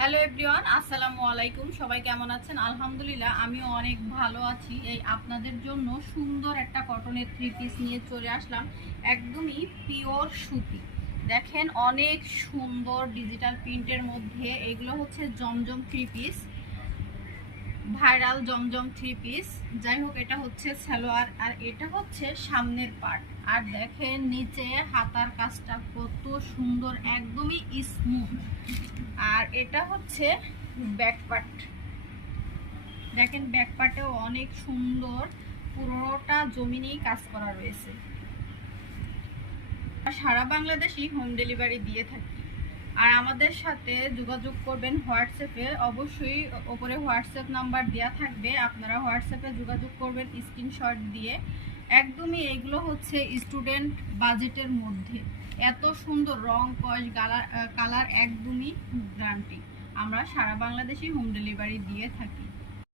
Hello everyone, আসসালামু আলাইকুম। সবাই কেমন আছেন? আলহামদুলিল্লাহ, আমিও অনেক ভালো আছি। এই আপনাদের জন্য সুন্দর একটা কটনের থ্রি পিস নিয়ে চলে আসলাম, একদমই পিওর সুতি। দেখেন, অনেক সুন্দর ডিজিটাল প্রিন্টের মধ্যে এগুলো হচ্ছে জমজম থ্রি পিস, ভাইরাল জমজম থ্রি পিস। যাই হোক, এটা হচ্ছে সালোয়ার আর এটা হচ্ছে সামনের পার্ট। আর দেখেন নিচে হাতার কাজটা কত সুন্দর, একদমই স্মুথ। আর এটা হচ্ছে ব্যাক পার্ট। দেখেন ব্যাক পার্টেও অনেক সুন্দর, পুরোটা জমিনেই কাজ করা রয়েছে। সারা বাংলাদেশই হোম ডেলিভারি দিয়ে থাকি। আর আমাদের সাথে যোগাযোগ করবেন হোয়াটসঅ্যাপে। অবশ্যই ওপরে হোয়াটসঅ্যাপ নাম্বার দেওয়া থাকবে, আপনারা হোয়াটসঅ্যাপে যোগাযোগ করবেন স্ক্রিনশট দিয়ে। একদমই এগুলো হচ্ছে স্টুডেন্ট বাজেটের মধ্যে। এত সুন্দর রং, কস, কালার একদমই গ্যারান্টি। আমরা সারা বাংলাদেশই হোম ডেলিভারি দিয়ে থাকি।